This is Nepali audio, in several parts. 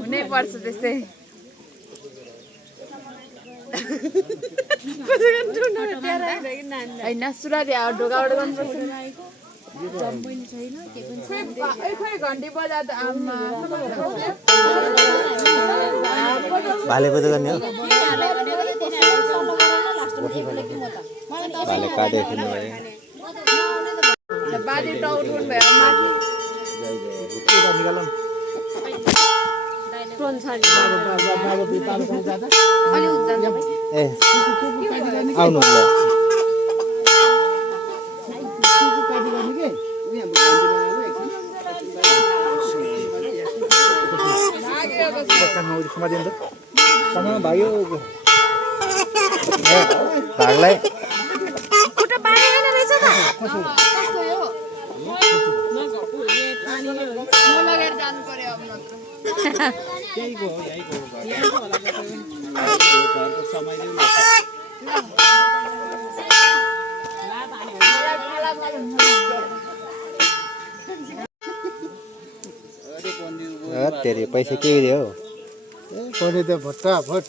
हुनै पर्छ त्यस्तै होइन सुरारी ढोकाबाट गर्नुपर्छ खोइ घन्टी बजा त आमा भाले पो त गर्ने हो भाले काटे सुन्नु भयो बाजे टाउटुन भयो माथि ए आउनु भाग्यो भागलाई लगेर जानु पर्यो अब तेरे पैसा के दियो पढे त फटाफट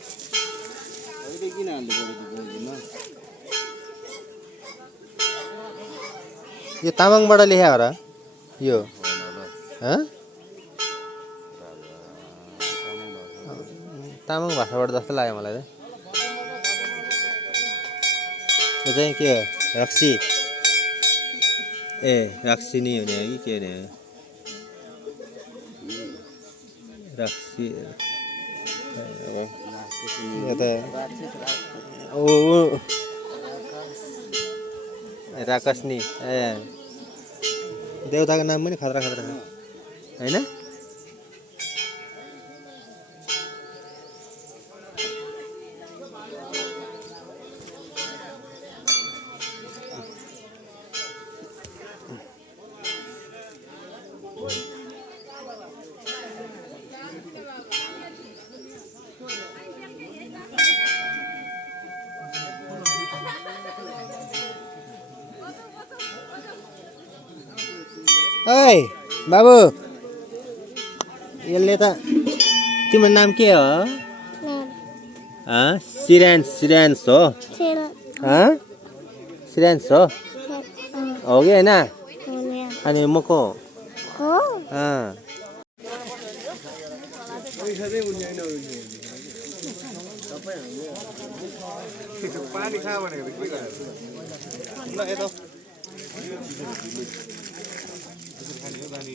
यो तामाङबाट लेख्या हो र यो तामाङ भाषाबाट जस्तो लाग्यो मलाई त यो चाहिँ के हो रक्सी ए रक्सी नै हुने हो कि के हुने हो रक्सी राकस्नी ए देउताको नाम पनि खतरा खतरा छ हैन ओइ बाबु यसले त तिम्रो नाम के हो सिरेन्स हो सिरेन्स हो कि होइन अनि म को पानी खा भनेको के गर्नु ल यता खाने हो बानी